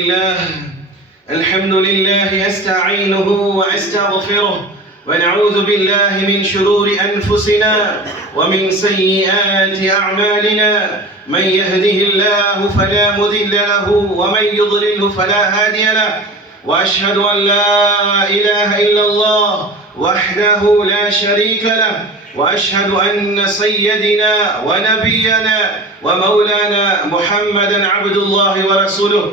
لله. الحمد لله أستعينه وأستغفره ونعوذ بالله من شرور أنفسنا ومن سيئات أعمالنا. من يهده الله فلا مضل له ومن يضلله فلا هادي له. وأشهد أن لا إله إلا الله وحده لا شريك له. وأشهد أن سيدنا ونبينا ومولانا محمدا عبد الله ورسوله.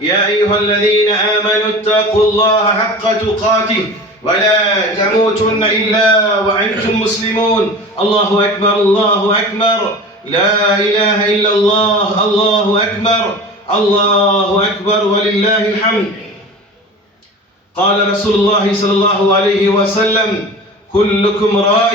يا أيها الذين آمنوا اتقوا الله حق تقاته ولا تموتن إلا وأنتم مسلمون. الله أكبر الله أكبر. لا إله إلا الله الله أكبر الله أكبر ولله الحمد. قال رسول الله صلى الله عليه وسلم كلكم راء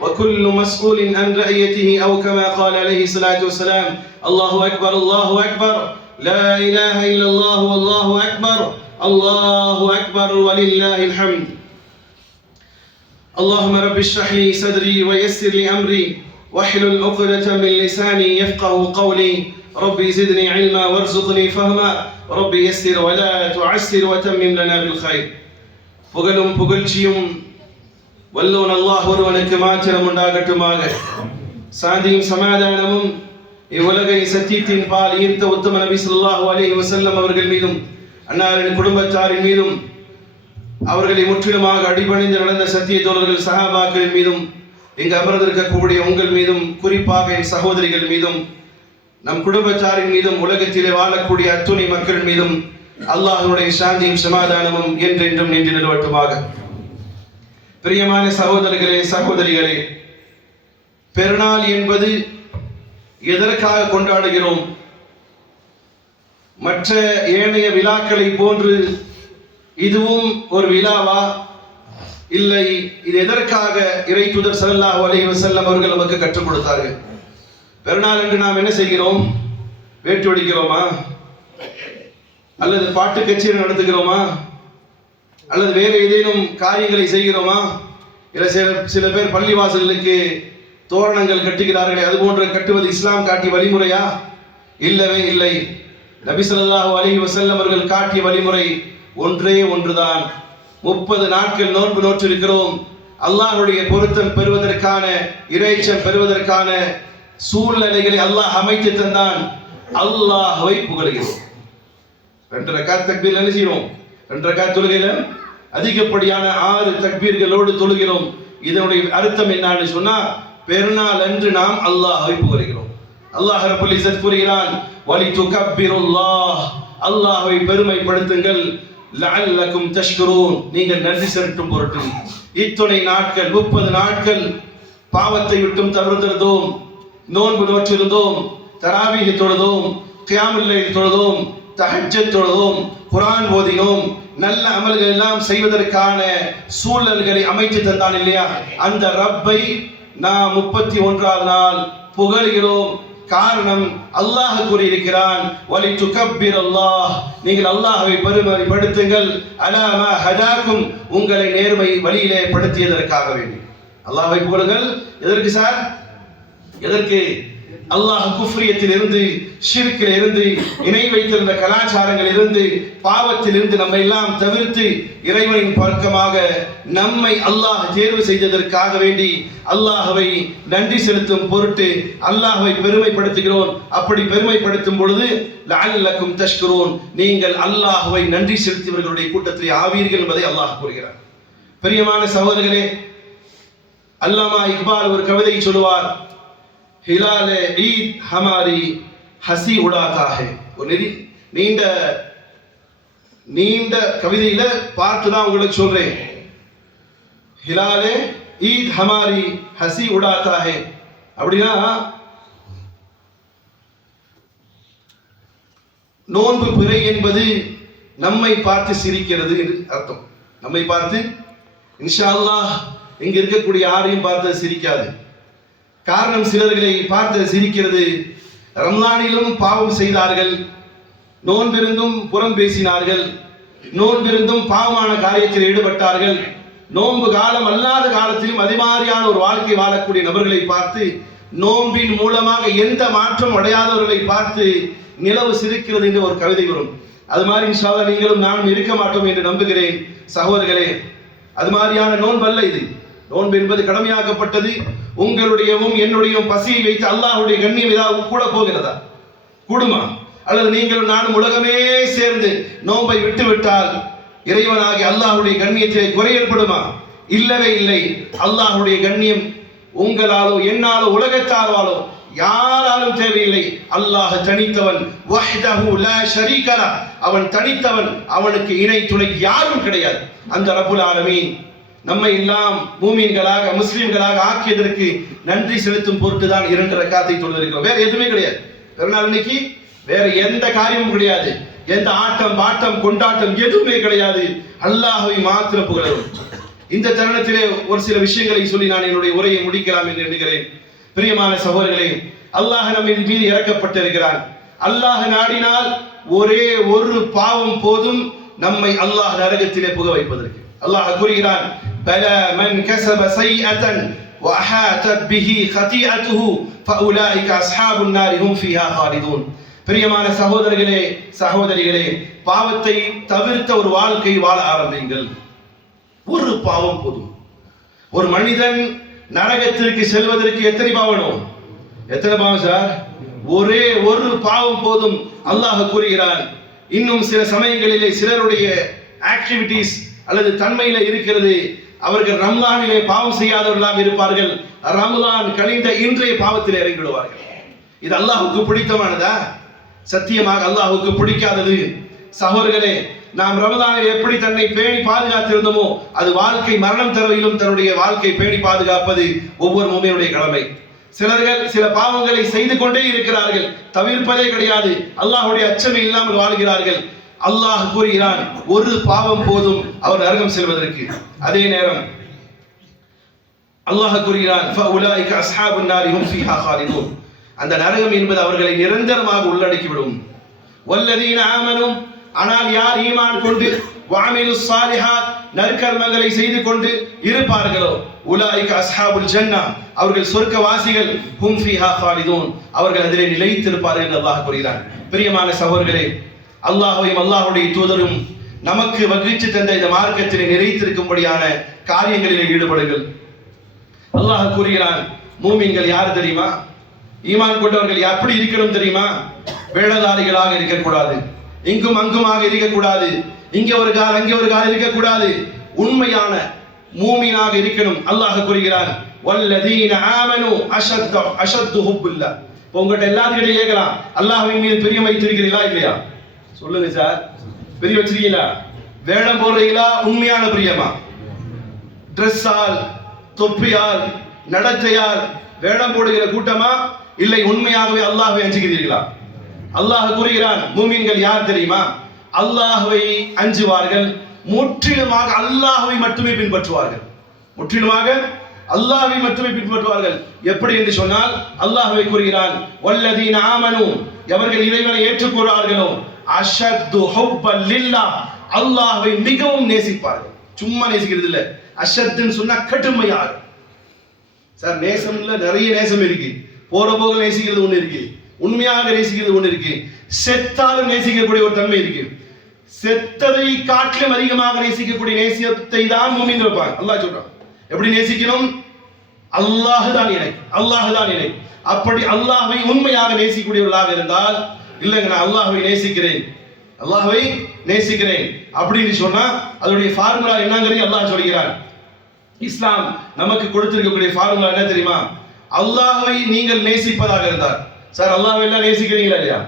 وكل مسؤول عن رعيته. أو كما قال عليه الصلاة والسلام الله أكبر الله أكبر. لا إله إلا الله والله أكبر الله أكبر ولله الحمد اللهم رب اشرح لي صدري ويسر لي أمري واحلل عقدة من لساني يفقه قولي ربي زدني علما وارزقني فهما ربي يسر ولا تعسر وتمم لنا بالخير புகழும் புகழ்ச்சியும் வல்லோன் அல்லாஹ் ஒருவனுக்கு மாத்திரம் உண்டாகட்டுமாக சாந்தியும் சமாதானமும் இவ்வுலகை சத்தியத்தின் பால் ஈர்த்த உத்தம நபி சொல்லாஹு அலி வசல்லம் அவர்கள் மீதும் அன்னாரின் குடும்பத்தாரின் மீதும் அவர்களை முற்றிலுமாக அடிபணிந்து நடந்த சத்திய தோழர்கள் சகாபாக்கள் மீதும் இங்கு அமர்ந்திருக்கக்கூடிய உங்கள் மீதும் குறிப்பாக என் சகோதரிகள் மீதும் நம் குடும்பத்தாரின் மீதும் உலகத்திலே வாழக்கூடிய அத்துணை மக்கள் மீதும் அல்லாஹனுடைய சாந்தியும் சமாதானமும் என்றென்றும் நின்று நிலவட்டுமாக பிரியமான சகோதரர்களே சகோதரிகளே பெருநாள் என்பது எதற்காக கொண்டாடுகிறோம்? மற்ற ஏனைய விழாக்களை போன்று இதுவும் ஒரு விழாவா? இல்லை இது எதற்காக இறை தூதர் ஸல்லல்லாஹு அலைஹி வஸல்லம் அவர்கள் நமக்கு கற்றுக் கொடுத்தார்கள்? பெருநாள் என்று நாம் என்ன செய்கிறோம்? வேட்டு வெடிக்கிறோமா அல்லது பாட்டு கச்சேரி நடத்துகிறோமா? அல்லது வேறு ஏதேனும் காரியங்களை செய்கிறோமா? இல்லை சில சில பேர் பள்ளிவாசல்களுக்கு தோரணங்கள் கட்டுகிறார்களே அது போன்ற கட்டுவது இஸ்லாம் காட்டிய வழிமுறையா? இல்லவே இல்லை. நபி ஸல்லல்லாஹு அலைஹி வஸல்லம் அவர்கள் காட்டிய வழிமுறை ஒன்றே ஒன்றுதான். முப்பது நாட்கள் நோன்பு நோற்றிருக்கிறோம். அல்லாஹுடைய பொருத்தம் பெறுவதற்கான இறைச்சம் பெறுவதற்கான சூழ்நிலைகளை அல்லாஹ் அமைத்து தந்தான். அல்லாஹுவை புகழ்கிறோம். ரெண்டு ரக்காத் தக்பீர் என்ன செய்கிறோம் ரெண்டு ரக்காத் தொழுகையில அதிகப்படியான ஆறு தக்பீர்களோடு தொழுகிறோம். இதனுடைய அர்த்தம் என்னன்னு சொன்னா பெருநாள் அன்று நாம் அல்லாஹ்வை புகழுகிறோம் அல்லாஹ் ரப்பல் இஸ்ஸத் கூறுகிறான் வலி துகப்பிருல்லாஹ் அல்லாஹை பெருமைப்படுத்துங்கள். லஅல்லக்கும் தஷ்கரூன். நீங்கள் நன்றி செலுத்தும் பொருட்டு. இத்துணை நாட்கள் முப்பது நாட்கள் பாவத்தை விட்டும் தவிர்த்திருந்தோம் நோன்பு நோற்றிருந்தோம். தராவீக தொழுதோம். கியாமுல்லை தொழுதோம். தஹஜ்ஜத் தொழுதோம். குரான் ஓதினோம். நல்ல அமல்கள் எல்லாம் செய்வதற்கான சூழல்களை அமைத்து தந்தான் இல்லையா? அந்த ரப்பை நாம் முப்பத்தி ஒன்றாவது நாள் புகழ்கிறோம். காரணம் அல்லாஹ் கூறியிருக்கிறான் வலி துகப்பிர் அல்லாஹ் நீங்கள் அல்லாஹ்வை பெருமைப்படுத்துங்கள். அலாமா ஹதாக்கும். உங்களை நேர்மை வழியிலே படுத்தியதற்காக வேண்டி. அல்லாஹை புகழுங்கள். எதற்கு சார்? எதற்கு? அல்லாஹ் குஃப்ரியத்தில் இருந்து ஷிர்க்கில் இருந்து இணை வைத்திருந்த கலாச்சாரங்கள் இருந்து பாவத்தில் இருந்து நம்மை எல்லாம் தவிர்த்து இறைவனின் பழக்கமாக நம்மை அல்லாஹ் தேர்வு செய்ததற்காக வேண்டி அல்லாஹவை நன்றி செலுத்தும் பொருட்டு அல்லாஹவை பெருமைப்படுத்துகிறோம். அப்படி பெருமைப்படுத்தும் பொழுது லஅல்லக்கும் தஷ்குரோன். நீங்கள் அல்லாஹவை நன்றி செலுத்தியவர்களுடைய கூட்டத்தில் ஆவீர்கள் என்பதை அல்லாஹ் கூறுகிறார். பிரியமான சகோதரர்களே அல்லாமா இக்பால் ஒரு கவிதை சொல்லுவார். ஹிலாலே ஈத் ஹமாரி ஹசி உடாதா ஹே ஒரு நெறி நீண்ட நீண்ட கவிதையில பார்த்து தான் உங்களுக்கு சொல்றேன். ஹிலாலே ஈத் ஹமாரி ஹசி உடாதா ஹே அப்படின்னா நோன்பு பிறை என்பது நம்மை பார்த்து சிரிக்கிறது அர்த்தம். நம்மை பார்த்து இன்ஷா அல்லாஹ் இங்க இருக்கக்கூடிய யாரையும் பார்த்து சிரிக்காது. காரணம் சிலர்களை பார்த்து சிரிக்கிறது. ரம்லானிலும் பாவம் செய்தார்கள். நோன்பிருந்தும் புறம் பேசினார்கள். நோன்பிருந்தும் பாவமான காரியத்தில் ஈடுபட்டார்கள். நோன்பு காலம் அல்லாத காலத்திலும் அதே மாதிரியான ஒரு வாழ்க்கை வாழக்கூடிய நபர்களை பார்த்து நோன்பின் மூலமாக எந்த மாற்றம் அடையாதவர்களை பார்த்து நிலவு சிரிக்கிறது என்று ஒரு கவிதை வரும். அது மாதிரி இன்ஷால்லா நீங்களும் நானும் இருக்க மாட்டோம் என்று நம்புகிறேன் சகோதரர்களே. அது மாதிரியான நோன்பல்ல இது. நோன்பு என்பது கடமையாக்கப்பட்டது. உங்களுடையவும் என்னுடையவும் பசியை வைத்து அல்லாஹுடைய கண்ணியம் ஏதாவது கூட போகிறதா? கூடுமா? அல்லது நீங்கள் நானும் உலகமே சேர்ந்து நோன்பை விட்டு விட்டால் இறைவனாகி அல்லாஹ்வுடைய கண்ணியத்திலே குறை ஏற்படுமா இல்லவே இல்லை. அல்லாஹுடைய கண்ணியம் உங்களாலோ என்னாலோ உலகத்தாராலோ யாராலும் தேவையில்லை. அல்லாஹ் தனித்தவன். அவன் தனித்தவன். அவனுக்கு இணை துணை யாரும் கிடையாது. அந்த ரபுல் ஆலமீன். நம்மை எல்லாம் மூமீன்களாக முஸ்லிம்களாக ஆக்கியதற்கு நன்றி செலுத்தும் பொருட்டு தான் இரண்டு ரக்காத்தை தொழுதிருக்கிறோம். வேற எதுவுமே கிடையாது. பிறநாள் இன்னைக்கு வேற எந்த காரியமும் கிடையாது. எந்த ஆட்டம் பாட்டம் கொண்டாட்டம் எதுவுமே கிடையாது. அல்லாஹை மாத்திர புகழவும். இந்த தருணத்திலே ஒரு சில விஷயங்களை சொல்லி நான் என்னுடைய உரையை முடிக்கலாம் என்று எண்ணுகிறேன். பிரியமான சகோதரர்களே அல்லாஹ் நம்ம மீது இறக்கப்பட்டிருக்கிறான். அல்லாஹ் நாடினால் ஒரே ஒரு பாவம் போதும் நம்மை அல்லாஹ் நரகத்திலே புக வைப்பதற்கு. அல்லாஹ் கூறுகிறான் பல மன் கசப சைஅத்தன் وأحاطت به خطيئته فأولئك أصحاب النار هم فيها خالدون பிரியமான சகோதரர்களே சகோதரிகளே பாவத்தை தவிர்த்த ஒரு வாழ்க்கை வாழ ஆரம்பிங்கள் ஒரு பாவம் போதும் ஒரு மனிதன் நரகத்திற்கு செல்வதற்கு எத்தனை பாவம் எத்தனை பாவம் சார் ஒரே ஒரு பாவம் போதும் அல்லாஹ் கூறுகிறான் இன்னும் சில சமயங்களிலே சிலருடைய ஆக்டிவிட்டீஸ் அல்லது தன்மையில இருக்கிறது அவர்கள் ரம்லானிலே பாவம் செய்யாதவர்களாக இருப்பார்கள். ரம்லான் கழிந்த இன்றைய பாவத்தில் இறங்கிவிடுவார்கள் இது அல்லாஹுக்கு பிடித்தமானதா? சத்தியமாக அல்லாஹுக்கு பிடிக்காதது. சகோதரர்களே நாம் ரமதானில் எப்படி தன்னை பேணி பாதுகாத்திருந்தோமோ அது வாழ்க்கை மரணம் தரவையிலும் தன்னுடைய வாழ்க்கை பேணி பாதுகாப்பது ஒவ்வொரு மூமியுடைய கடமை. சிலர்கள் சில பாவங்களை செய்து கொண்டே இருக்கிறார்கள். தவிர்ப்பதே கிடையாது. அல்லாஹுடைய அச்சமே இல்லாமல் வாழ்கிறார்கள். அல்லாஹ் கூறுகிறான் ஒரு பாவம் போதும் அவர் நரகம் செல்வதற்கு. அதே நேரம் அல்லாஹ் கூறுகிறான் அந்த நரகம் என்பது அவர்களை நிரந்தரமாக உள்ளடக்கிவிடும். வல்லதீன ஆமனும் ஆனால் யார் ஈமான் கொண்டு வாமிலு சாலிஹா நற்கர்மங்களை செய்து கொண்டு இருப்பார்களோ? உலாய்க அஸ்ஹாபுல் ஜன்னா. அவர்கள் சொர்க்கவாசிகள் ஹும் ஃபீஹா ஃபாலிதூன் அவர்கள் அதிலே நிலைத்திருப்பார்கள் என்று அல்லாஹ் கூறுகிறான். பிரியமான சகோதரர்களே அல்லாஹையும் அல்லாஹுடைய தூதரும் நமக்கு வகிச்சு தந்த இந்த மார்க்கத்தினை நிறைத்திருக்கும்படியான காரியங்களிலே ஈடுபடுங்கள். அல்லாஹ் கூறுகிறான் மூமின்கள் யார் தெரியுமா? ஈமான் கொண்டவர்கள் எப்படி இருக்கணும் தெரியுமா? வேளதாரிகளாக இருக்கக்கூடாது. இங்கும் அங்குமாக இருக்கக்கூடாது. இங்கே ஒரு கால் அங்கே ஒரு கால் இருக்கக்கூடாது. உண்மையான மூமினாக இருக்கணும். அல்லாஹ் கூறுகிறான் வல்லதீன ஆமனு அஷத்து அஷத்து ஹுப்புல்லா. உங்கள்கிட்ட எல்லாத்துக்கிட்டையும் கேட்கலாம் அல்லாஹின் மீது பிரியம் வைத்திருக்கிறீங்களா இல்லையா? சொல்லுங்க சார். பெரிய வச்சிருக்கீங்களா? வேடம் போடுறீங்களா? உண்மையான பிரியமா? ட்ரெஸ்ஸால் தொப்பியால் நடத்தையால் வேடம் போடுகிற கூட்டமா? இல்லை உண்மையாகவே அல்லாஹ்வை அஞ்சுகிறீர்களா? அல்லாஹ் கூறுகிறான் மூமின்கள் யார் தெரியுமா? அல்லாஹுவை அஞ்சுவார்கள். முற்றிலுமாக அல்லாஹுவை மட்டுமே பின்பற்றுவார்கள். முற்றிலுமாக அல்லாஹ்வை மட்டுமே பின்பற்றுவார்கள். எப்படி என்று சொன்னால் அல்லாஹுவை கூறுகிறான் வல்லதீன் ஆமனு. எவர்கள் இறைவனை ஏற்றுக்கொள்வார்களோ அஷத்து ஹுப்பல் அல்லாஹ்வை மிகவும் நேசிப்பார்கள். சும்மா நேசிக்கிறது இல்ல அஷத்துன்னு சொன்னா கடுமையாக. சார் நேசம் இல்ல நிறைய நேசம் இருக்கு. போற போக நேசிக்கிறது ஒண்ணு இருக்கு. உண்மையாக நேசிக்கிறது ஒண்ணு இருக்கு. செத்தாலும் நேசிக்கக்கூடிய ஒரு தன்மை இருக்கு. செத்ததை காட்டிலும் அதிகமாக நேசிக்கக்கூடிய நேசியத்தை தான் மூமின் வைப்பாங்க அல்லாஹ் சொல்றான். எப்படி நேசிக்கணும்? அல்லாஹ் தான் இணை. அல்லாஹ் தான் இணை. அப்படி அல்லாஹை உண்மையாக நேசிக்கக்கூடியவர்களாக இருந்தால் இல்லைங்க நான் அல்லாஹை நேசிக்கிறேன். அல்லாஹை நேசிக்கிறேன். அப்படின்னு சொன்னா அதனுடைய ஃபார்முலா என்னங்கிறது அல்லாஹ் சொல்கிறான். இஸ்லாம் நமக்கு கொடுத்திருக்கக்கூடிய ஃபார்முலா என்ன தெரியுமா? அல்லாஹை நீங்கள் நேசிப்பதாக இருந்தால் சார் அல்லாஹை எல்லாம் நேசிக்கிறீங்களா இல்லையா?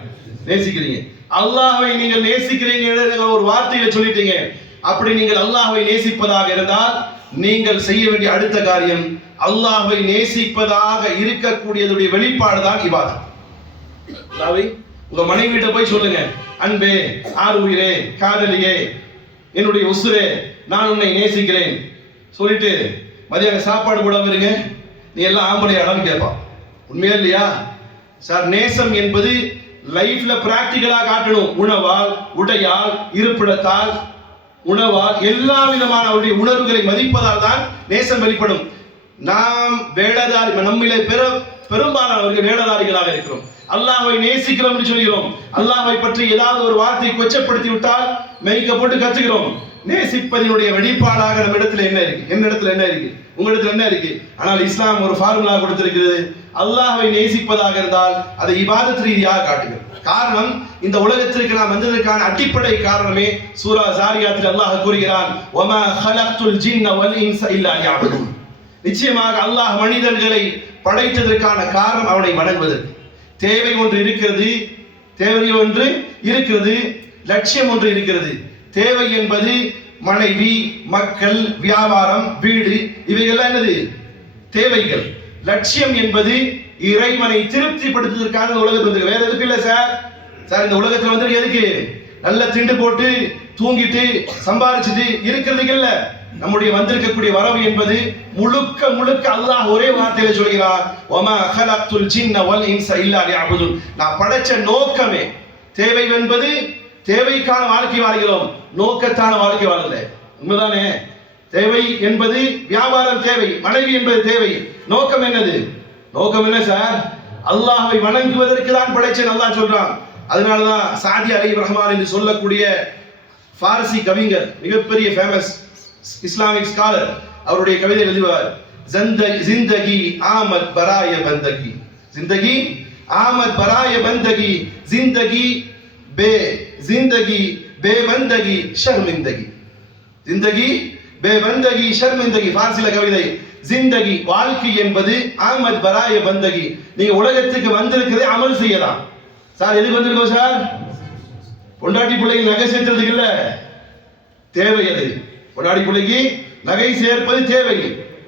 நேசிக்கிறீங்க. அல்லாஹை நீங்கள் நேசிக்கிறீங்க ஒரு வார்த்தையில சொல்லிட்டீங்க. அப்படி நீங்கள் அல்லாஹை நேசிப்பதாக இருந்தால் நீங்கள் செய்ய வேண்டிய அடுத்த காரியம் அல்லாஹை நேசிப்பதாக இருக்கக்கூடியதுடைய வெளிப்பாடு தான் இவாதம் அல்லாவை உங்க மனைவிட்ட போய் சொல்லுங்க. அன்பே ஆறு உயிரே காதலியே என்னுடைய உசுரே நான் உன்னை நேசிக்கிறேன். சொல்லிட்டு மதியானம் சாப்பாடு போடாம இருங்க. நீ எல்லாம் ஆம்பளை கேட்பான். உண்மையா இல்லையா? சார் நேசம் என்பது லைஃப்ல பிராக்டிக்கலா காட்டணும். உணவால் உடையால் இருப்பிடத்தால் உணவால் எல்லா விதமான அவருடைய உணர்வுகளை மதிப்பதால் தான் நேசம் வெளிப்படும். நாம் வேடதாரி நம்மிலே பெற பெரும்பாலானவர்கள் வேடதாரிகளாக இருக்கிறோம். அல்லாஹ்வை நேசிக்கிறோம் சொல்கிறோம். அல்லாஹ்வை பற்றி ஏதாவது ஒரு வார்த்தை கொச்சப்படுத்தி விட்டால் மெய்க்க போட்டு கத்துக்கிறோம் நேசிப்பதனுடைய வெளிப்பாடாக நம்ம இடத்துல என்ன இருக்கு? என்ன இடத்துல என்ன இருக்கு? உங்க இடத்துல என்ன இருக்கு? ஆனால் இஸ்லாம் ஒரு ஃபார்முலா கொடுத்திருக்கிறது. அல்லாஹ்வை நேசிப்பதாக இருந்தால் அதை இபாதத் ரீதியாக காட்டுகிறோம் காரணம் இந்த உலகத்திற்கு நாம் வந்ததற்கான அடிப்படை காரணமே சூரா ஜாரியாத்தில் அல்லாஹ் கூறுகிறான் வமா ஹலக்துல் ஜின்ன வல் இல்லா நிச்சயமாக அல்லாஹ் மனிதர்களை படைத்ததற்கான காரணம் அவனை வணங்குவதற்கு. தேவை ஒன்று இருக்கிறது தேவை ஒன்று இருக்கிறது லட்சியம் ஒன்று இருக்கிறது. தேவை என்பது மனைவி மக்கள் வியாபாரம் வீடு இவைகள்லாம் என்னது? தேவைகள். லட்சியம் என்பது இறைவனை திருப்திப்படுத்துவதற்காக இந்த உலகத்தில் வந்து வேற எதுக்கு இல்லை சார். சார் இந்த உலகத்தில் வந்து எதுக்கு? நல்ல திண்டு போட்டு தூங்கிட்டு சம்பாரிச்சுட்டு இருக்கிறதுக்கு இல்லை. நம்முடைய வந்திருக்கக்கூடிய வரவு என்பது முழுக்க முழுக்க அல்லாஹ் ஒரே வார்த்தையில சொல்கிறார் ஒமா அகலத்துல் ஜின்ன வல் இன்ச இல்லா லியஅபுதுன் நான் படைச்ச நோக்கமே தேவை என்பது தேவைக்கான வாழ்க்கை வாழ்கிறோம் நோக்கத்தான வாழ்க்கை வாழல உண்மைதானே? தேவை என்பது வியாபாரம் தேவை மனைவி என்பது தேவை. நோக்கம் என்னது? நோக்கம் என்ன சார்? அல்லாஹை வணங்குவதற்கு தான் படைச்சேன் அல்லாஹ் சொல்றான். அதனாலதான் சாதி அலி ரஹ்மான் என்று சொல்லக்கூடிய பாரசி கவிஞர் மிகப்பெரிய ஃபேமஸ் இஸ்லாமிக் ஸ்காலர் அவருடைய கவிதை எழுதுவார் ஜிந்தகி ஆமத் பராய பந்தகி. ஜிந்தகி ஆமத் பராய பந்தகி ஜிந்தகி பே ஜிந்தகி பே பந்தகி ஷர்மிந்தகி. ஜிந்தகி பேபந்தகி ஷர்மிந்தகி. பார்சில கவிதை ஜிந்தகி வாழ்க்கை என்பது ஆமத் பராய பந்தகி. நீங்க உலகத்துக்கு வந்திருக்கிறதே அமல் செய்யலாம். சார் எதுக்கு வந்திருக்கோம் சார்? பொண்டாட்டி பிள்ளைங்க நகை சேர்த்ததுக்கு இல்ல. தேவை அது கொண்டாடி பிள்ளைக்கு நகை சேர்ப்பது தேவை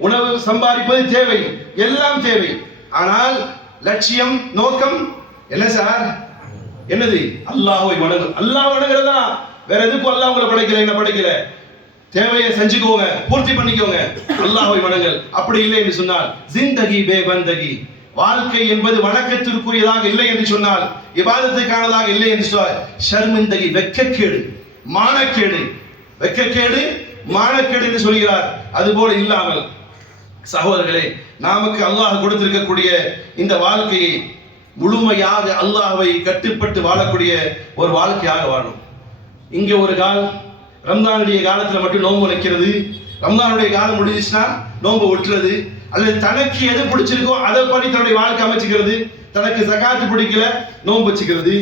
உணவு சம்பாதிப்பது தேவை எல்லாம் தேவை. ஆனால் லட்சியம் நோக்கம் என்ன சார்? என்னது? அல்லாஹை வணங்கு அல்லாஹ் வணங்குறதா? வேற எதுக்கும் அல்லாஹ் உங்களை படைக்கல என்ன படைக்கல? தேவையை செஞ்சுக்கோங்க பூர்த்தி பண்ணிக்கோங்க. அல்லாஹை வணங்கல். அப்படி இல்லை என்று சொன்னால் ஜிந்தகி பே பந்தகி. வாழ்க்கை என்பது வணக்கத்திற்குரியதாக இல்லை என்று சொன்னால் இபாதத்துக்கானதாக இல்லை என்று சொன்னால் ஷர்மிந்தகி வெக்கக்கேடு மானக்கேடு. வெக்கக்கேடு மானக்கேடு என்று சொல்கிறார். அதுபோல இல்லாமல் சகோதரர்களே நமக்கு அல்லாஹ் கொடுத்திருக்கக்கூடிய இந்த வாழ்க்கையை முழுமையாக அல்லாஹை கட்டுப்பட்டு வாழக்கூடிய ஒரு வாழ்க்கையாக வாழும். இங்கே ஒரு கால் ரம்ஜானுடைய காலத்தில் மட்டும் நோன்பு வைக்கிறது ரம்தானுடைய காலம் முடிஞ்சிச்சுன்னா நோன்பு ஒட்டுறது அல்லது தனக்கு எது பிடிச்சிருக்கோ அதை படி தன்னுடைய வாழ்க்கை அமைச்சுக்கிறது தனக்கு சகாத்து பிடிக்கல நோன்பு வச்சுக்கிறது.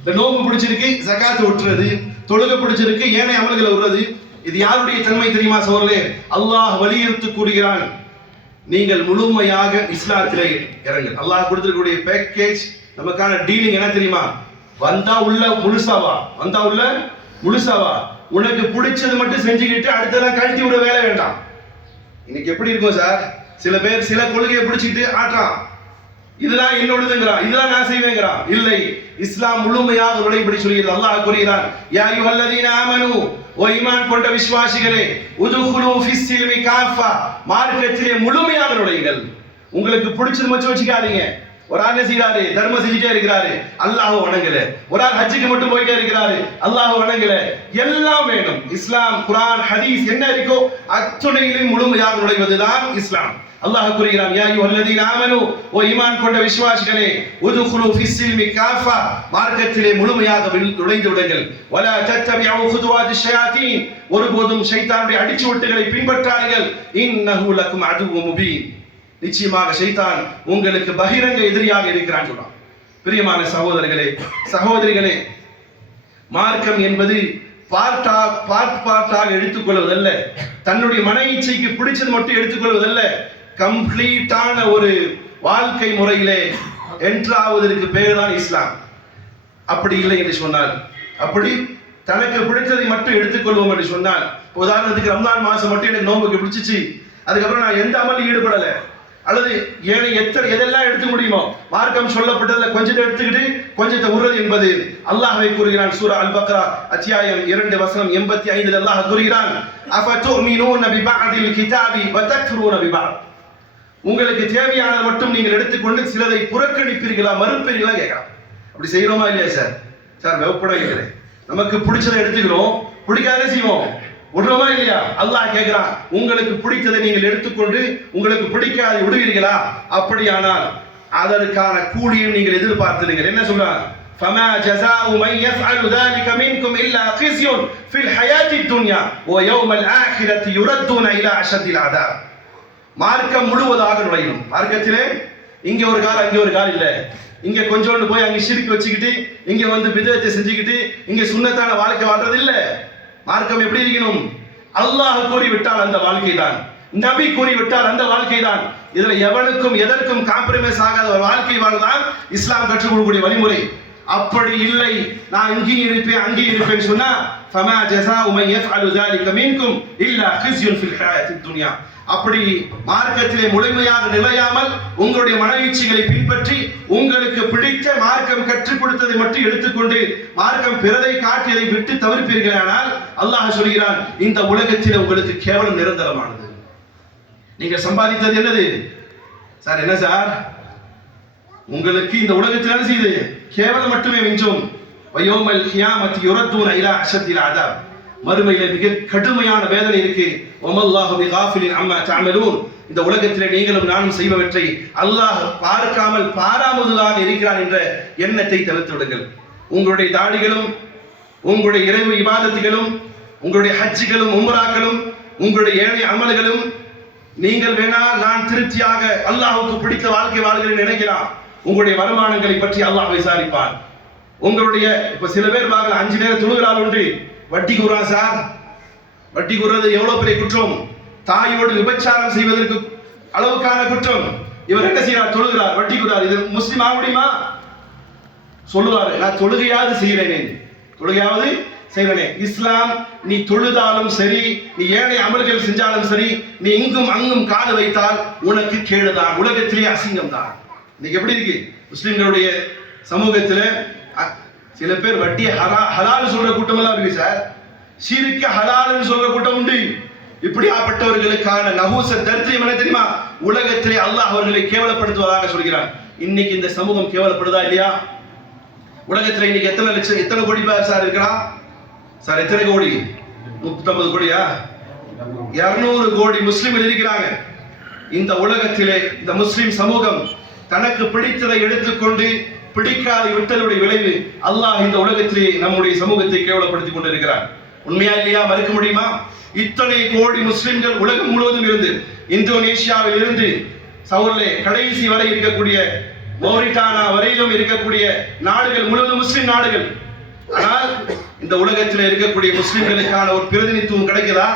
இந்த நோன்பு பிடிச்சிருக்கு சகாத்து ஒட்டுறது தொழுகை பிடிச்சிருக்கு ஏனைய அமல்களை விடுறது இது யாருடைய தன்மை தெரியுமா சோழலே அல்லாஹ் வலியுறுத்தி கூறுகிறான். நீங்கள் முழுமையாக இஸ்லாத்திலே இறங்குங்கள். அல்லாஹ் கொடுத்திருக்கக்கூடிய பேக்கேஜ் நமக்கான டீலிங் என்ன தெரியுமா? வந்தா உள்ள முழுசாவா வந்தா உள்ள முழுசாவா உனக்கு பிடிச்சது மட்டும் செஞ்சுக்கிட்டு அடுத்ததெல்லாம் கழித்து விட வேலை வேண்டாம். இன்னைக்கு எப்படி இருக்கும் சார்? சில பேர் சில கொள்கையை பிடிச்சிட்டு ஆட்டுறான். இதெல்லாம் என்னோடதுங்கிறான். இதெல்லாம் நான் செய்வேங்கிறான். இல்லை இஸ்லாம் முழுமையாக நுழைபடி சொல்கிறது அல்லாஹ் கூறுகிறான். யாரு அய்யுஹல்லதீன ஆமனு ஓ ஈமான் கொண்ட விசுவாசிகளே உதுகுலு ஃபிஸ்ஸில்மி காஃபா மார்க்கத்திலே முழுமையாக நுழையுங்கள். உங்களுக்கு பிடிச்சது மச்சு வச்சுக்காதீங்க ஒரு ஆள் என்ன செய்யறாரு தர்மம் செஞ்சுட்டே இருக்கிறாரு. அல்லாஹ் வணங்கல. ஒரு ஆள் ஹஜ்ஜுக்கு மட்டும் போயிட்டே இருக்கிறாரு. அல்லாஹ் வணங்கல. எல்லாம் வேணும். இஸ்லாம் குரான் ஹதீஸ் என்ன இருக்கோ அத்துணையிலும் முழுமையாக நுழைவதுதான் இஸ்லாம். அல்லாஹ் கூறுகிறான் யா அய்யுஹல்லதீன ஆமனு ஓ ஈமான் கொண்ட விசுவாசிகளே உதுகுலு ஃபிஸ்ஸில்மி காஃபா. மார்க்கத்திலே முழுமையாக நுழைந்து விடுங்கள். வலா தத்தபிஉ குதுவாதி ஷயாத்தீன். ஒருபோதும் ஷைத்தானுடைய அடிச்சுவட்டுகளை பின்பற்றாதீர்கள். இன்னஹு லக்கும் அதுவும் முபீன். நிச்சயமாக ஷைத்தான் உங்களுக்கு பகிரங்க எதிரியாக இருக்கிறான் சொல்றான் பிரியமான சகோதரர்களே சகோதரிகளே மார்க்கம் என்பது பார்ட்டா பார்ட் பார்ட்டாக எடுத்துக்கொள்வதல்ல. தன்னுடைய மன இச்சைக்கு பிடிச்சது மட்டும் எடுத்துக்கொள்வதல்ல. கம்ப்ளீட்டான ஒரு வாழ்க்கை முறையிலே என்ட்ராவதற்கு பேர் தான் இஸ்லாம். அப்படி இல்லை என்று சொன்னால் அப்படி தனக்கு பிடித்ததை மட்டும் எடுத்துக்கொள்வோம் என்று சொன்னால் உதாரணத்துக்கு ரம்ஜான் மாசம் மட்டும் எனக்கு நோம்புக்கு பிடிச்சிச்சு அதுக்கப்புறம் நான் எந்த அமலும் ஈடுபடல? அல்லது ஏனை எத்தனை எதெல்லாம் எடுத்துக்க முடியுமோ? மார்க்கம் சொல்லப்பட்டதில் கொஞ்சத்தை எடுத்துக்கிட்டு கொஞ்சத்தை உருவது என்பது அல்லாஹை கூறுகிறான் சூரா அல் பக்ரா அத்தியாயம் இரண்டு வசனம் எண்பத்தி ஐந்தில் அல்லாஹ் கூறுகிறான் அஃபதுமினூன பிபஅதில் கிதாபி வதக்ஃபுரூன பிபஅத்? உங்களுக்கு தேவையானதை மட்டும் நீங்கள் எடுத்துக்கொண்டு சிலதை புறக்கணிப்பீர்களா மறுப்பீர்களா கேட்கலாம் அப்படி செய்யறோமா இல்லையா சார் சார் வெப்பட இருக்கிறேன் நமக்கு பிடிச்சதை எடுத்துக்கிறோம் பிடிக்காதே செய்வோம் விடுறோமா இல்லையா அல்லாஹ் கேட்கிறான் உங்களுக்கு பிடித்ததை நீங்கள் எடுத்துக்கொண்டு உங்களுக்கு பிடிக்காதை விடுவீர்களா அப்படியானால் அதற்கான கூலியும் நீங்கள் எதிர்பார்த்திருங்கள் என்ன சொல்றான் فما جزاء من يفعل ذلك منكم إلا خزي في الحياة الدنيا ويوم الآخرة يردون إلى أشد العذاب மார்க்கம் முழுவதாக நுழையணும் மார்க்கத்திலே இங்க ஒரு கால் அங்கே ஒரு கால் இல்லை. இங்க கொஞ்சோண்டு போய் அங்க சிரிக்க வச்சுக்கிட்டு இங்க வந்து விதத்தை செஞ்சுக்கிட்டு இங்க சுண்ணத்தான வாழ்க்கை வாழ்றது இல்ல மார்க்கம் எப்படி இருக்கணும்? அல்லாஹ் கூறி விட்டால் அந்த வாழ்க்கை தான் நபி கூறி விட்டால் அந்த வாழ்க்கை தான் இதுல எவனுக்கும் எதற்கும் காம்ப்ரமைஸ் ஆகாத ஒரு வாழ்க்கை வாழ்தான் இஸ்லாம் கற்றுக் கொடுக்கக்கூடிய வழிமுறை. அப்படி இல்லை நான் இங்கேயும் இருப்பேன் அங்கேயும் இருப்பேன் சொன்னா فما جزاء من يفعل ذلك منكم الا خزي في الحياه الدنيا அப்படி மார்க்கத்திலே முழுமையாக நிலையாமல் உங்களுடைய மனவீழ்ச்சிகளை பின்பற்றி உங்களுக்கு பிடித்த மார்க்கம் கற்றுக் கொடுத்ததை மட்டும் எடுத்துக்கொண்டு மார்க்கம் பிறதை காட்டியதை விட்டு தவிர்ப்பீர்களானால் அல்லாஹ் சொல்கிறான் இந்த உலகத்திலே உங்களுக்கு கேவலம் நிரந்தரமானது நீங்க சம்பாதித்தது என்னது சார் என்ன சார் உங்களுக்கு இந்த உலகத்தில் என்ன செய்து கேவலம் மட்டுமே மிஞ்சும் வயோமல் ஹியாமத் யுரத்தூன ஐலா அஷத்தில் அதாப். மறுமையில மிக கடுமையான வேதனை இருக்கு. ஒமல்லாஹு பிகாஃபிலின் அம்மா தஅமலூன். இந்த உலகத்திலே நீங்களும் நானும் செய்பவற்றை அல்லாஹ் பார்க்காமல் பாராமுதலாக இருக்கிறான் என்ற எண்ணத்தை தவிர்த்து விடுங்கள். உங்களுடைய தாடிகளும் உங்களுடைய இறைவு இபாதத்துகளும் உங்களுடைய ஹஜ்ஜுகளும் உம்ராக்களும் உங்களுடைய ஏனைய அமல்களும் நீங்கள் வேணால் நான் திருப்தியாக அல்லாஹுக்கு பிடித்த வாழ்க்கை வாழ்கிறேன் நினைக்கலாம். உங்களுடைய வருமானங்களை பற்றி அல்லாஹ் விசாரிப்பான் உங்களுடைய இப்ப சில பேர் பார்க்கல அஞ்சு நேரம் தொழுகிறாள் ஒன்று. வட்டி கூறான் சார். வட்டி கூறுறது எவ்வளவு பெரிய குற்றம்? தாயோடு விபச்சாரம் செய்வதற்கு அளவுக்கான குற்றம். இவர் என்ன செய்யறார் தொழுகிறார். வட்டி கூறார். இது முஸ்லீம் ஆக முடியுமா? சொல்லுவாரு நான் தொழுகையாவது செய்கிறேனே. தொழுகையாவது செய்கிறேனே. இஸ்லாம் நீ தொழுதாலும் சரி நீ ஏழை அமல்கள் செஞ்சாலும் சரி நீ இங்கும் அங்கும் கால் வைத்தால் உனக்கு கேடுதான். உலகத்திலே அசிங்கம் தான் இன்னைக்கு எப்படி இருக்கு? முஸ்லிம்களுடைய சமூகத்துல அ- சில பேர் வட்டியை ஹலா ஹலால் சொல்ற கூட்டம் எல்லாம் இருக்கு சார். ஷிருக்க ஹலால்னு சொல்ற கூட்டம் உண்டு. இப்படியாப்பட்டவர்களுக்கான நகூச தரித்திரம் என்ன தெரியுமா? உலகத்திலே அல்லாஹ் அவர்களை கேவலப்படுத்துவதாக சொல்கிறான். இன்னைக்கு இந்த சமூகம் கேவலப்படுதா இல்லையா? உலகத்துல இன்னைக்கு எத்தனை லட்சம் எத்தனை கோடி பேர் சார் இருக்கலாம் சார் எத்தனை கோடி? முப்பத்தொன்பது கோடியா? இருநூறு கோடி முஸ்லிம்கள் இருக்கிறாங்க. இந்த உலகத்திலே இந்த முஸ்லிம் சமூகம் தனக்கு பிடித்ததை எடுத்துக்கொண்டு பிடிக்காத விட்டலுடைய விளைவு அல்லாஹ் இந்த உலகத்திலே நம்முடைய சமூகத்தை கேவலப்படுத்திக் கொண்டிருக்கிறார் உண்மையா இல்லையா? மறுக்க முடியுமா? இத்தனை கோடி முஸ்லிம்கள் உலகம் முழுவதும் இருந்து இந்தோனேஷியாவில் இருந்து சவுர்லே கடைசி வரை இருக்கக்கூடிய மௌரிட்டானா வரையிலும் இருக்கக்கூடிய நாடுகள் முழுவதும் முஸ்லிம் நாடுகள். ஆனால் இந்த உலகத்தில் இருக்கக்கூடிய முஸ்லிம்களுக்கான ஒரு பிரதிநிதித்துவம் கிடைக்குதா?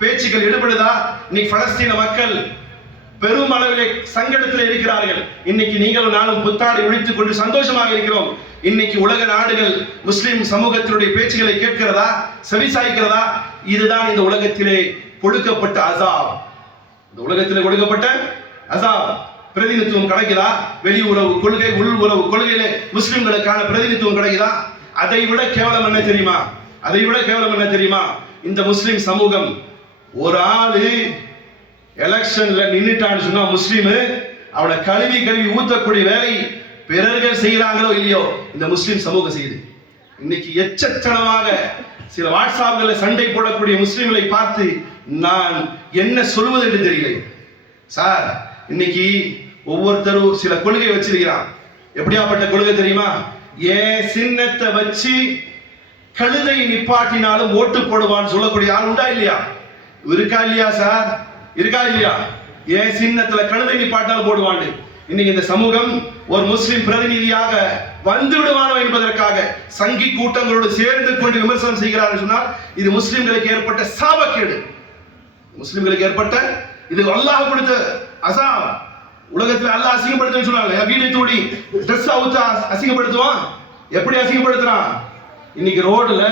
பேச்சுக்கள் ஈடுபடுதா? இன்னைக்கு பலஸ்தீன மக்கள் பெரும் அளவிலே சங்கடத்தில் இருக்கிறார்கள். இன்னைக்கு நீங்களும் நானும் புத்தாடை விழித்துக் கொண்டு சந்தோஷமாக இருக்கிறோம். இன்னைக்கு உலக நாடுகள் முஸ்லிம் சமூகத்தினுடைய பேச்சுகளை கேட்கிறதா செவிசாய்க்கிறதா? இதுதான் இந்த உலகத்திலே கொடுக்கப்பட்ட அசாப். இந்த உலகத்தில் கொடுக்கப்பட்ட அசாப். பிரதிநிதித்துவம் கிடைக்குதா? வெளியுறவு கொள்கை உள் உறவு கொள்கையில முஸ்லிம்களுக்கான பிரதிநிதித்துவம் கிடைக்குதா? அதை விட கேவலம் என்ன தெரியுமா? அதை விட கேவலம் என்ன தெரியுமா? இந்த முஸ்லிம் சமூகம் ஒரு ஆளு எலெக்ஷன்ல நின்றுட்டான்னு சொன்னா முஸ்லீமு அவனை கழுவி கழுவி ஊத்தக்கூடிய வேலை பிறர்கள் செய்கிறாங்களோ இல்லையோ இந்த முஸ்லீம் சமூகம் செய்யுது. இன்னைக்கு எச்சத்தனமாக சில வாட்ஸ்அப்ல சண்டை போடக்கூடிய முஸ்லீம்களை பார்த்து நான் என்ன சொல்வது என்று தெரியல. சார் இன்னைக்கு ஒவ்வொருத்தரும் சில கொள்கை வச்சிருக்கிறான். எப்படியாப்பட்ட கொள்கை தெரியுமா? ஏன் சின்னத்தை வச்சு கழுதை நிப்பாட்டினாலும் ஓட்டு போடுவான்னு சொல்லக்கூடிய ஆள் உண்டா இல்லையா? இருக்கா இல்லையா சார்? இருக்கா இல்லையா? ஏன் சின்னத்துல கழுதை பாட்டால் போடுவான்னு இன்னைக்கு இந்த சமூகம் ஒரு முஸ்லிம் பிரதிநிதியாக வந்து விடுவானோ என்பதற்காக சங்கி கூட்டங்களோடு சேர்ந்து கொண்டு விமர்சனம் செய்கிறார்கள் சொன்னால் இது முஸ்லிம்களுக்கு ஏற்பட்ட சாபக்கேடு. முஸ்லிம்களுக்கு ஏற்பட்ட இது அல்லாஹ் கொடுத்த அசாம். உலகத்துல அல்லாஹ் அசிங்கப்படுத்துன்னு சொன்னாங்க. வீடு தூடி ட்ரெஸ் அவுத்தா அசிங்கப்படுத்துவான்? எப்படி அசிங்கப்படுத்துறான்? இன்னைக்கு ரோடுல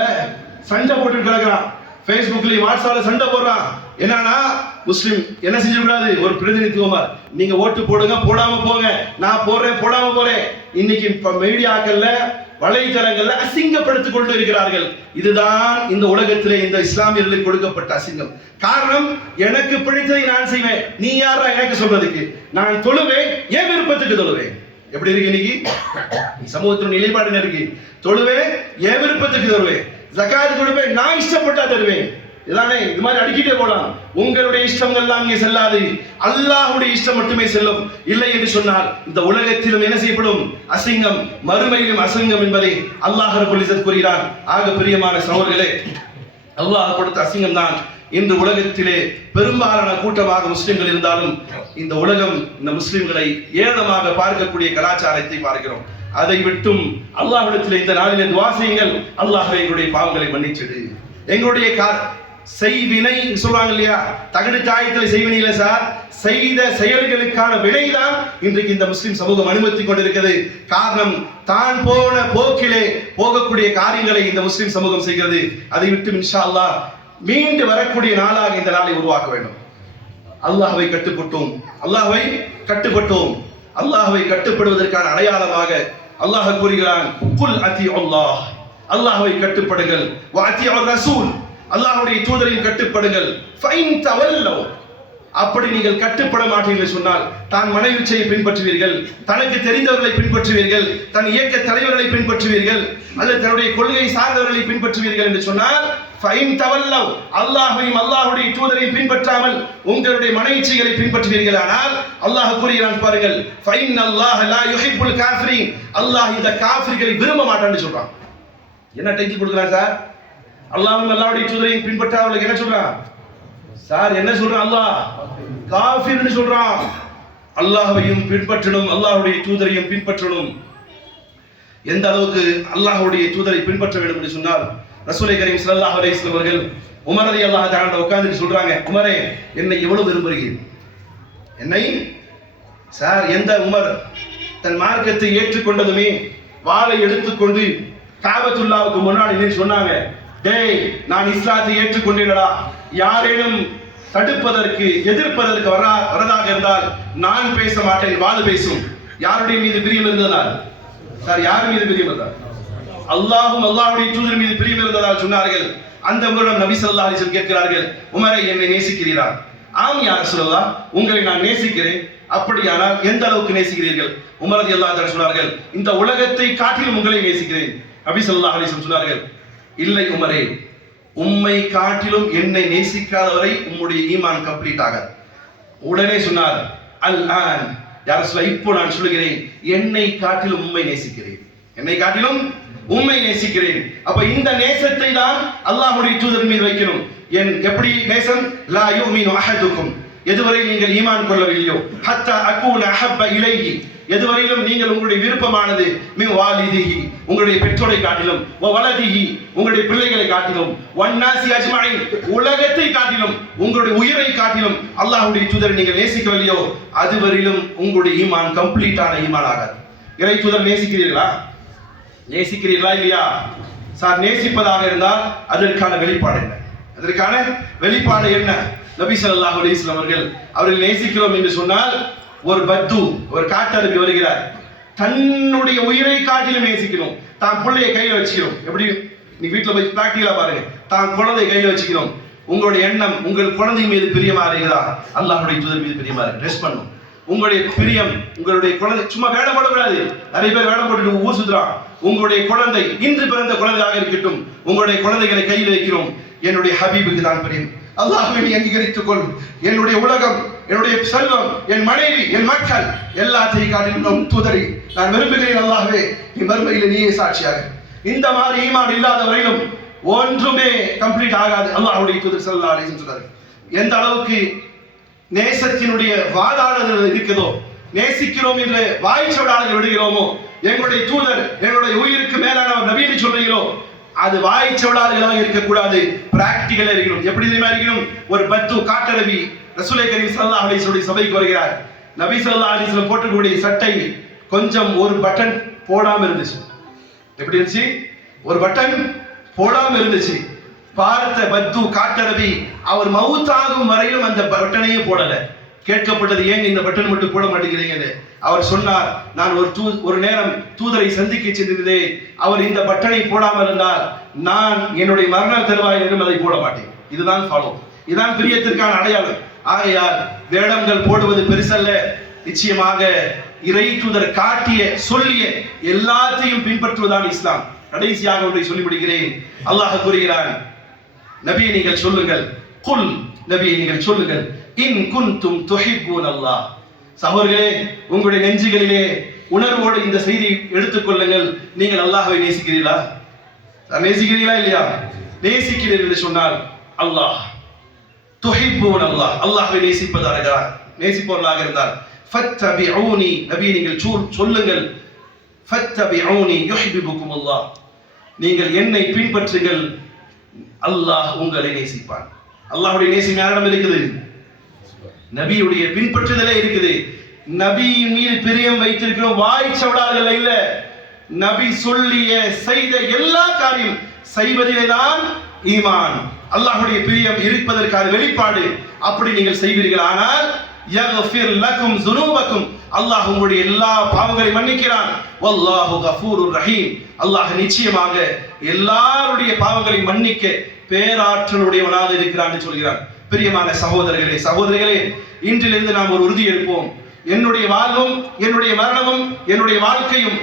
சண்டை போட்டு கிடக்குறான். ஃபேஸ்புக்லயும் வாட்ஸ்அப்ல சண்டை போடுறான். என்னன்னா முஸ்லீம் என்ன செஞ்சிடக்கூடாது? ஒரு பிரதிநிதித்துவமா. நீங்க ஓட்டு போடுங்க போடாம போங்க. நான் போடுறேன் போடாம போறேன். இன்னைக்கு மீடியாக்கள்ல வலைதளங்கள்ல அசிங்கப்படுத்திக் கொண்டு இருக்கிறார்கள். இதுதான் இந்த உலகத்திலே இந்த இஸ்லாமியர்களுக்கு கொடுக்கப்பட்ட அசிங்கம். காரணம் எனக்கு பிடித்ததை நான் செய்வேன். நீ யாரா எனக்கு சொல்றதுக்கு? நான் தொழுவேன் என் விருப்பத்துக்கு தொழுவேன். எப்படி இருக்கு இன்னைக்கு? சமூகத்தின் நிலைப்பாடு இருக்கு? தொழுவேன் என் விருப்பத்துக்கு தருவேன் ஜக்காது கொடுப்பேன் நான் இஷ்டப்பட்டா தருவேன். இதானே இது மாதிரி அடிக்கிட்டே போலாம். உங்களுடைய இஷ்டங்கள் எல்லாம் இங்கே செல்லாது. அல்லாஹ்வுடைய இஷ்டம் மட்டுமே செல்லும். இல்லை என்று சொன்னால் இந்த உலகத்திலும் என்ன செய்யப்படும்? அசிங்கம். மறுமையிலும் அசிங்கம் என்பதை அல்லாஹ் ரபுல் கூறுகிறார். ஆக பிரியமான சகோதரர்களே அல்லாஹ் கொடுத்த அசிங்கம் தான். இன்று உலகத்திலே பெரும்பாலான கூட்டமாக முஸ்லிம்கள் இருந்தாலும் இந்த உலகம் இந்த முஸ்லிம்களை ஏளனமாக பார்க்கக்கூடிய கலாச்சாரத்தை பார்க்கிறோம். அதை விட்டும் அல்லாஹ்விடத்திலே இந்த நாளிலே துவாசியங்கள் அல்லாஹ் எங்களுடைய பாவங்களை மன்னிச்சிடு. எங்களுடைய செய்வினை சொல்றாங்க இல்லையா? தகடு தாயத்தில் செய்வினை இல்லை சார். செய்த செயல்களுக்கான வினைதான் இன்றைக்கு இந்த முஸ்லிம் சமூகம் அனுமதி கொண்டிருக்கிறது. காரணம் தான் போன போக்கிலே போகக்கூடிய காரியங்களை இந்த முஸ்லிம் சமூகம் செய்கிறது. அதை விட்டு இன்ஷா அல்லாஹ் மீண்டு வரக்கூடிய நாளாக இந்த நாளை உருவாக்க வேண்டும். அல்லாஹவை கட்டுப்பட்டோம் அல்லாஹவை கட்டுப்பட்டோம் அல்லாஹவை கட்டுப்படுவதற்கான அடையாளமாக அல்லாஹ் கூறுகிறான் குல் அல்லாஹ். அல்லாஹ்வை கட்டுப்படுங்கள். ரசூல் அல்லாஹுடைய தூதரையும் கட்டுப்படுங்கள். ஃபைன் தவல்லவ். அப்படி நீங்கள் கட்டுப்பட மாட்டீர்கள் சொன்னால் தான் மனைவிச்சையை பின்பற்றுவீர்கள் தனக்கு தெரிந்தவர்களை பின்பற்றுவீர்கள் தன் இயக்க தலைவர்களை பின்பற்றுவீர்கள் அல்லது தன்னுடைய கொள்கை சார்ந்தவர்களை பின்பற்றுவீர்கள் என்று சொன்னால் ஃபைன் தவல்லவ். அல்லாஹையும் அல்லாஹ்வுடைய தூதரையும் பின்பற்றாமல் உங்களுடைய மனைவிச்சைகளை பின்பற்றுவீர்கள். ஆனால் அல்லாஹ் கூறுகிறான் பாருங்கள் ஃபைன் அல்லாஹ் லா யுஹிப்புல் காஃபிரின். அல்லாஹ் இந்த காஃபிர்களை விரும்ப மாட்டான்னு சொல்றான். என்ன டெஞ்சி கொடுக்குறான் சார்? அல்லாவும் அல்லாஹ்வுடைய தூதரையும் அவளுக்கு என்ன சொல்றான்? சார் என்ன சொல்றான் அல்லாஹ்? காஃபிர்னு சொல்றான். அல்லாஹையும் பின்பற்றணும் அல்லாஹுடைய தூதரையும் பின்பற்றணும். எந்த அளவுக்கு அல்லாஹ்வுடைய தூதரை பின்பற்ற வேண்டும் என்று சொன்னால் ரசூலை கரீம் சல்லாஹ் அலைஹி வஸல்லம் அவர்கள் அல்லாஹ் ரலியல்லாஹு உட்காந்து உட்கார்ந்து சொல்றாங்க உமரே என்னை எவ்வளவு விரும்புகிறீர்? என்னை? சார் எந்த உமர் தன் மார்க்கத்தை ஏற்றுக்கொண்டதுமே வாளை எடுத்துக்கொண்டு காபத்துல்லாவுக்கு முன்னாடி சொன்னாங்க டேய் நான் இஸ்லாத்தை ஏற்றுக்கொண்டேனடா யாரேனும் தடுப்பதற்கு எதிர்ப்பதற்கு வரா வரதாக இருந்தால் நான் பேச மாட்டேன் வாழ் பேசும். யாருடைய மீது பிரியம் இருந்ததால்? சார் யார் மீது பிரியம் இருந்தார் அல்லாஹும் அல்லாஹுடைய தூதர் மீது பிரியம் இருந்ததால் சொன்னார்கள். அந்த உங்களிடம் நபி ஸல்லல்லாஹு அலிசம் கேட்கிறார்கள் உமரை என்னை நேசிக்கிறீரா? ஆம் யார் சொல்லலாம் உங்களை நான் நேசிக்கிறேன். அப்படியானால் எந்த அளவுக்கு நேசிக்கிறீர்கள்? உமரது எல்லா சொன்னார்கள் இந்த உலகத்தை காட்டிலும் உங்களை நேசிக்கிறேன். நபி ஸல்லல்லாஹு அலிசம் சொன்னார்கள் இல்லை உமரே உம்மை காட்டிலும் என்னை நேசிக்காதவரை உம்முடைய ஈமான் கம்ப்ளீட் ஆகாது உடனே சொன்னார் அல் ஆன். யார் சொல்ல இப்போ நான் சொல்லுகிறேன் என்னை காட்டிலும் உண்மை நேசிக்கிறேன். என்னை காட்டிலும் உண்மை நேசிக்கிறேன். அப்ப இந்த நேசத்தை தான் அல்லாஹுடைய தூதர் மீது வைக்கணும். என் எப்படி நேசம்? லா யுமினு அஹதுக்கும். எதுவரை நீங்கள் ஈமான் கொள்ளவில்லையோ ஹத்தா அக்கூன அஹப்ப இலையி எதுவரையிலும் நீங்கள் உங்களுடைய விருப்பமானது மின் வாலிதிகி உங்களுடைய பெற்றோரை காட்டிலும் வ உங்களுடைய பிள்ளைகளை காட்டிலும் வன்னாசி அஜ்மாயின் உலகத்தை காட்டிலும் உங்களுடைய உயிரை காட்டிலும் அல்லாஹுடைய தூதரை நீங்கள் நேசிக்கவில்லையோ அதுவரையிலும் உங்களுடைய ஈமான் கம்ப்ளீட்டான ஈமான் ஆகாது. இறை தூதர் நேசிக்கிறீர்களா? நேசிக்கிறீர்களா இல்லையா? சார் நேசிப்பதாக இருந்தால் அதற்கான வெளிப்பாடு என்ன? அதற்கான வெளிப்பாடு என்ன? நபி சல்லாஹ் அலைஹி அவர்கள் அவர்கள் நேசிக்கிறோம் என்று சொன்னால் ஒரு பத்து ஒரு காட்டருக்கு வருகிறார். தன்னுடைய உயிரை காட்டிலும் நேசிக்கணும். தான் பிள்ளைய கையில் வச்சுக்கிறோம் எப்படி? நீ வீட்டில் போய் பிராக்டிகலா பாருங்க. தான் குழந்தை கையில் வச்சுக்கிறோம் உங்களுடைய எண்ணம் உங்கள் குழந்தை மீது பிரியமா இருக்கிறதா அல்லாஹுடைய தூதர் மீது பிரியமா இருக்கு. ட்ரெஸ் பண்ணும் உங்களுடைய பிரியம் உங்களுடைய குழந்தை சும்மா வேடம் போடக்கூடாது. நிறைய பேர் வேடம் போட்டுட்டு ஊர் சுத்துறான். உங்களுடைய குழந்தை இன்று பிறந்த குழந்தையாக இருக்கட்டும். உங்களுடைய குழந்தைகளை கையில் வைக்கிறோம். என்னுடைய ஹபீபுக்கு தான் பிரியம். அல்லாஹுவை நீ அங்கீகரித்துக் கொள் என்னுடைய உலகம் என்னுடைய செல்வம் என் மனைவி என் மக்கள் எல்லாத்தையும் காட்டிலும் துதறி நான் விரும்புகிறேன் அல்லாஹ்வே நீ மறுமையில் நீயே சாட்சியாக. இந்த மாதிரி ஈமான் இல்லாத வரையிலும் ஒன்றுமே கம்ப்ளீட் ஆகாது. அல்லாஹுடைய தூதர் ஸல்லல்லாஹு அலைஹி எந்த அளவுக்கு நேசத்தினுடைய வாதாடுதல் இருக்குதோ நேசிக்கிறோம் என்று வாய்ச்சொடாளர்கள் விடுகிறோமோ எங்களுடைய தூதர் எங்களுடைய உயிருக்கு மேலானவர் நவீன சொல்றீங்களோ அது வாய்ச்சொடாளர்களாக இருக்கக்கூடாது. பிராக்டிக்கலா இருக்கணும். எப்படி தெரியுமா இருக்கணும்? ஒரு பத்து காட்டரவி ரசூலை கரீம் சல்லா அலிஸ்வருடைய சபைக்கு வருகிறார். நபி சல்லா அலிஸ்ல போட்டுக்கூடிய சட்டை கொஞ்சம் ஒரு பட்டன் போடாம இருந்துச்சு. எப்படி இருந்துச்சு? ஒரு பட்டன் போடாம இருந்துச்சு. பார்த்த பத்து காட்டரவி அவர் மவுத்தாகும் வரையிலும் அந்த பட்டனையே போடலை. கேட்கப்பட்டது ஏன் இந்த பட்டன் மட்டும் போட மாட்டேங்கிறீங்கன்னு அவர் சொன்னார் நான் ஒரு தூ ஒரு நேரம் தூதரை சந்திக்க சென்றிருந்தேன். அவர் இந்த பட்டனை போடாமல் இருந்தால் நான் என்னுடைய மரண என்றும் அதை போட மாட்டேன். இதுதான் ஃபாலோ இதுதான் பிரியத்திற்கான அடையாளம். ஆகையால் வேடங்கள் போடுவது பெருசல்ல. நிச்சயமாக இறை தூதர் காட்டிய சொல்லிய எல்லாத்தையும் பின்பற்றுவதான் இஸ்லாம். கடைசியாக ஒன்றை சொல்லிவிடுகிறேன். அல்லாஹ் கூறுகிறான் நபியை நீங்கள் சொல்லுங்கள். குல் நபியை நீங்கள் சொல்லுங்கள். இன் குன்தும் துஹிப்பூன் அல்லாஹ் சகோதரர்களே உங்களுடைய நெஞ்சுகளிலே உணர்வோடு இந்த செய்தி எடுத்துக்கொள்ளுங்கள் நீங்கள் அல்லாஹ்வை நேசிக்கிறீர்களா? நேசிக்கிறீர்களா இல்லையா? நேசிக்கிறீர்கள் என்று சொன்னால் அல்லாஹ் துஹிப்பூன் அல்லாஹ் அல்லாஹ்வை நேசிப்பதாக நேசிப்பவர்களாக இருந்தால் ஃபத்தபிஊனி. நபியை நீங்கள் சொல்லுங்கள் சொல்லுங்கள். ஃபத்தபிஊனி யுஹிபிபுக்கும் அல்லாஹ் நீங்கள் என்னை பின்பற்றுங்கள். அல்லாஹ் உங்களை நேசிப்பான். அல்லாஹுடைய நேசம் யாரிடம் இருக்குது. நபியுடைய பின்பற்றுதலே இருக்குது. நபியின் மீது பிரியம் வைத்திருக்கிறோம் வாய் சவடார்கள் இல்ல. நபி சொல்லிய செய்த எல்லா காரியம் செய்வதிலே தான் ஈமான். அல்லாஹுடைய பிரியம் இருப்பதற்கான வெளிப்பாடு. அப்படி நீங்கள் செய்வீர்கள். ஆனால் யக்ஃபிர் லக்கும் ஜுனூபக்கும் அல்லாஹ் உங்களுடைய எல்லா பாவங்களையும் மன்னிக்கிறான். வல்லாஹு கஃபூருர் ரஹீம். அல்லாஹ் நிச்சயமாக எல்லாருடைய பாவங்களையும் மன்னிக்க பேராற்றலுடையவனாக இருக்கிறான் என்று சொல்கிறான் பிரியமான சகோதரர்களே சகோதரிகளே இன்றிலிருந்து நாம் ஒரு உறுதி எடுப்போம். என்னுடைய வாழ்வும் என்னுடைய மரணமும் என்னுடைய வாழ்க்கையும்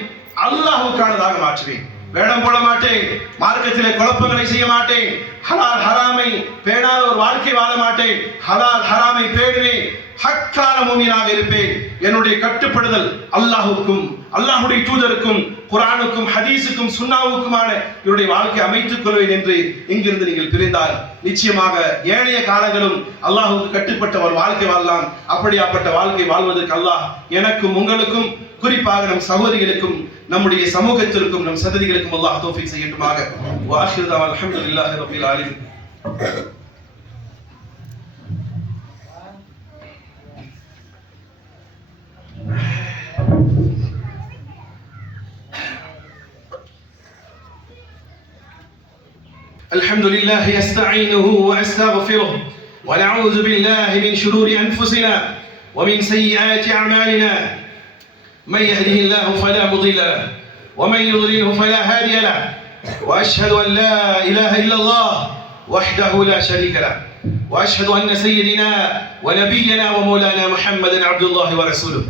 அல்லாஹுக்கானதாக மாற்றுவேன். வேடம் போட மாட்டேன் மார்க்கத்திலே குழப்பங்களை செய்ய மாட்டேன் ஹலால் ஹராமை பேணாத ஒரு வாழ்க்கை வாழ மாட்டேன் ஹலால் ஹராமை பேணுவேன் ஹக்கான மூமியனாக இருப்பேன். என்னுடைய கட்டுப்படுதல் அல்லாஹுக்கும் அல்லாஹுடைய தூதருக்கும் குரானுக்கும் ஹதீஸுக்கும் சுண்ணாவுக்குமான என்னுடைய வாழ்க்கை அமைத்துக் கொள்வேன் என்று இங்கிருந்து நீங்கள் பிரிந்தால் நிச்சயமாக ஏனைய காலங்களும் அல்லாஹுக்கு கட்டுப்பட்ட ஒரு வாழ்க்கை வாழலாம் அப்படியாப்பட்ட வாழ்க்கை வாழ்வதற்கு அல்லாஹ் எனக்கும் உங்களுக்கும் குறிப்பாக நம் சகோதரிகளுக்கும் நம்முடைய சமூகத்திற்கும் நம் சந்ததிகளுக்கும் அல்லாஹ் தௌஃபீக் செய்யட்டுமாக. வாஹிர் தவான் ரபில் ரப்பில் الحمد لله يستعينه وأستغفره ونعوذ بالله من شرور أنفسنا ومن سيئات أعمالنا. من يهده الله فلا مضل له ومن يضلله فلا هادي له. وأشهد أن لا إله إلا الله وحده لا شريك له. وأشهد أن سيدنا ونبينا ومولانا محمدا عبد الله ورسوله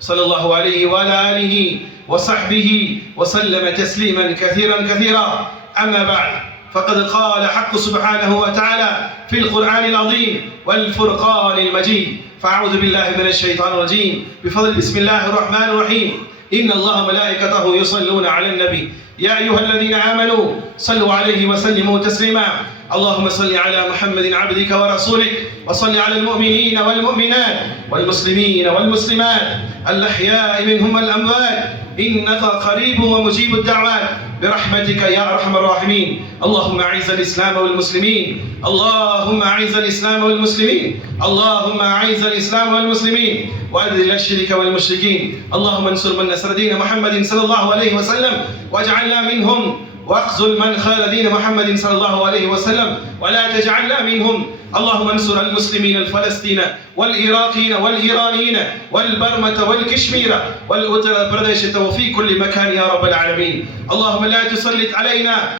صلى الله عليه وعلى آله وصحبه وسلم تسليما كثيرا كثيرا. أما بعد فقد قال حق سبحانه وتعالى في القرآن العظيم والفرقان المجيد. فأعوذ بالله من الشيطان الرجيم. بفضل بسم الله الرحمن الرحيم. إن الله ملائكته يصلون على النبي. يا أيها الذين آمنوا صلوا عليه وسلموا تسليما. اللهم صل على محمد عبدك ورسولك وصل على المؤمنين والمؤمنات والمسلمين والمسلمات. الأحياء منهم والأموات. إنك قريب ومجيب الدعوات. برحمتك يا أرحم الراحمين. اللهم أعز الإسلام والمسلمين. اللهم أعز الإسلام والمسلمين. اللهم أعز الإسلام والمسلمين. وأذل الشرك والمشركين. اللهم انصر من نصر دين محمد صلى الله عليه وسلم. واجعلنا منهم. واخذل من خال دين محمد صلى الله عليه وسلم. ولا تجعلنا منهم. اللهم انصر المسلمين الفلسطين والعراقيين والإيرانيين والبرمة والكشمير والأتر البرديش وفي كل مكان يا رب العالمين. اللهم لا تسلط علينا.